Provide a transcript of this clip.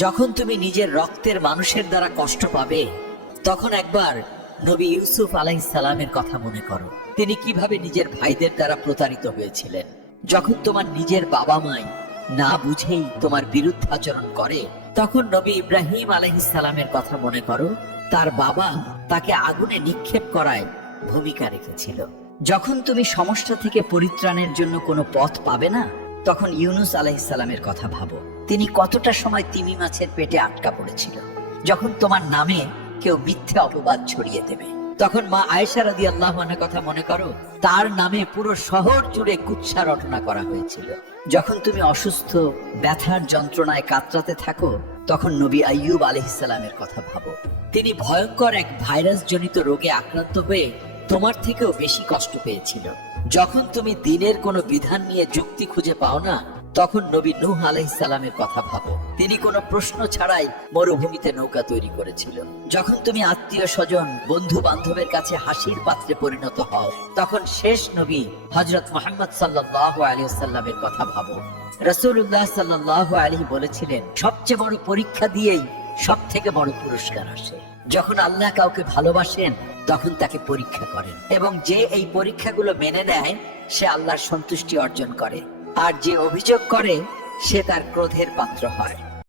যখন তুমি নিজের রক্তের মানুষের দ্বারা কষ্ট পাবে, তখন একবার নবী ইউসুফ আলাইহিস সালামের কথা মনে করো। তিনি কিভাবে নিজের ভাইদের দ্বারা প্রতারিত হয়েছিলেন। যখন তোমার নিজের বাবা মাই না বুঝেই তোমার বিরুদ্ধে আচরণ করে, তখন নবী ইব্রাহিম আলাইহিস সালামের কথা মনে করো। তার বাবা তাকে আগুনে নিক্ষেপ করায় ভূমিকা রেখেছিল। যখন তুমি সমস্যা থেকে পরিত্রাণের জন্য কোনো পথ পাবে না, তখন ইউনুস আলাইহিস সালামের কথা ভাবো। তিনি কতটা সময় তিমি মাছের পেটে আটকা পড়েছিল। যখন তোমার নামে কেউ মিথ্যে অপবাদ ছড়িয়ে দেবে, তখন মা আয়েশা রাদিয়াল্লাহু আনহার কথা মনে করো। তার নামে পুরো শহর জুড়ে কুৎসা রটনা করা হয়েছিল। যখন তুমি অসুস্থ, ব্যথার যন্ত্রণায় কাতরাতে থাকো, তখন নবী আইয়ুব আলাইহিস সালামের কথা ভাবো। তিনি ভয়ঙ্কর এক ভাইরাস জনিত রোগে আক্রান্ত হয়ে তোমার থেকেও বেশি কষ্ট পেয়েছিল। যখন তুমি দিনের কোনো বিধান নিয়ে যুক্তি খুঁজে পাও না, তখন নবী নূহ আলাইহিস সালামের কথা ভাবো। তিনি কোনো প্রশ্ন ছাড়াই মরুভূমিতে নৌকা তৈরি করেছিল। যখন তুমি আত্মীয় স্বজন, বন্ধু বান্ধবের কাছে হাসির পাত্রে পরিণত হও, তখন শেষ নবী হযরত মুহাম্মদ সাল্লাল্লাহু আলাইহি ওয়াসাল্লামের কথা ভাবো। রাসূলুল্লাহ সাল্লাল্লাহু আলাইহি বলেছিলেন, সবচেয়ে বড় পরীক্ষা দিয়েই সবথেকে বড় পুরস্কার আসে। যখন আল্লাহ কাউকে ভালোবাসেন, তখন তাকে পরীক্ষা করেন, এবং যে এই পরীক্ষাগুলো মেনে নেয় সে আল্লাহর সন্তুষ্টি অর্জন করে, আর যে অভিযোগ করে সে তার ক্রোধের পাত্র হয়।